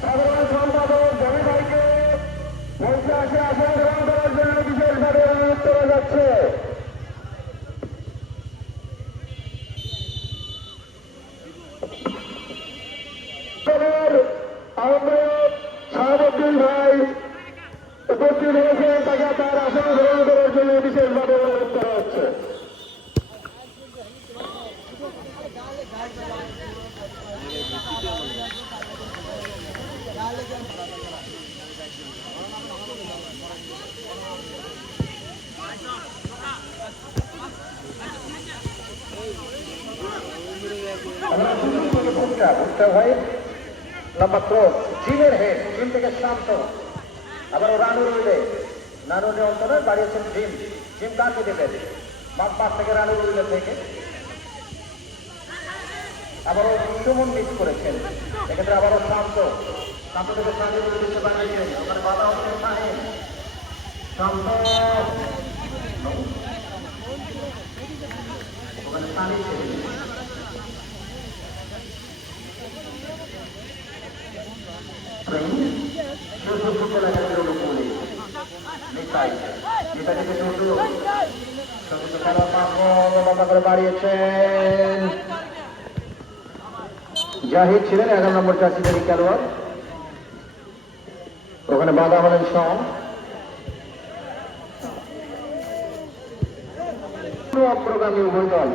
সাধারণ সম্পাদক জমি ভাইকে পঞ্চাশে আসন গ্রহণ করার জন্য বিশেষভাবে অনুরোধ করা যাচ্ছে দলের আহ্বায়ক শাহাবুদ্দিন ভাই উপস্থিত হয়েছেন তাকে তার আসন গ্রহণ করার জন্য বিশেষভাবে অনুরোধ করা হচ্ছে আমরা লম্বা ক্রোধ জিমের হেড জিম থেকে শান্ত আবার রানু রইলে নানু নিয়ন্ত্রণে বাড়িয়েছেন জিম জিম কাকে দেবেন বাম পাশ থেকে রানু রইলে থেকে আবারও সুমন করেছেন এক্ষেত্রে আবারও শান্ত শান্ত থেকে শান্তি উদ্দেশ্যে বানিয়েছেন ওখানে বাধা হচ্ছে শান্ত ওখানে শাহিন জাহিদ ছিলেন এগারো নম্বর চাষিদারি খেলোয়াড়। ওখানে বাধা হলেন সম উভয় দল।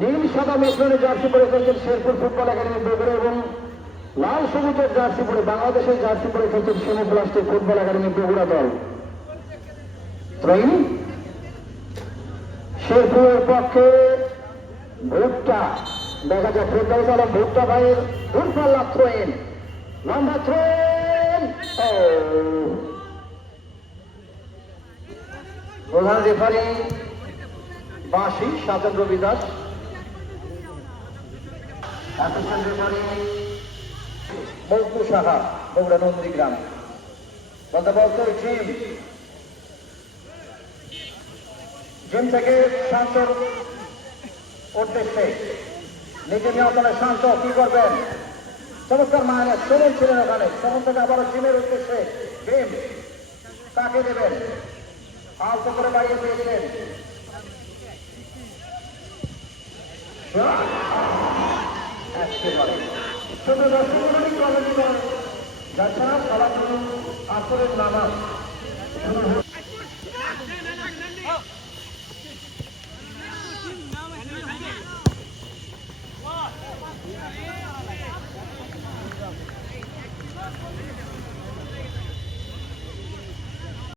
নীল সাদা মিশ্রণে জার্সি পরে খেলছেন শেরপুর ফুটবল একাডেমি বগুড়া এবং লাল সবুজের জার্সি পরে বাংলাদেশের জার্সি পরে খেলছেন সেমো প্লাস্টিক ফুটবল একাডেমি বগুড়া দল। শেরপুরের পক্ষে ভুট্টা। দেখা যাক ফেরদাউস আলম ভুট্টা ভাইয়ের দূরপাল্লা থ্রোয়েন লম্বা থ্রোয়েন প্রধান রেফারি বাঁশি সাজন রবি দাস অ্যাসিস্ট্যান্ট রেফারি মজদু সাহা, বগুড়া নন্দীগ্রাম বন্দোবস্ত জিম জিম থেকে শান্তর উদ্দেশ্যে নিজের নিয়ন্ত্রণে শান্ত কি করবেন? চমৎকার মানে সুমন ছিলেন ওখানে। সুমন থেকে আবারও জিমের উদ্দেশ্যে জিম কাকে দেবেন? আলতো করে বাড়িয়ে দিয়েছেন একেবারে শুধু দর্শক মন্ডলী কমিটি যাছাড়া সবার আসরের নামাজ।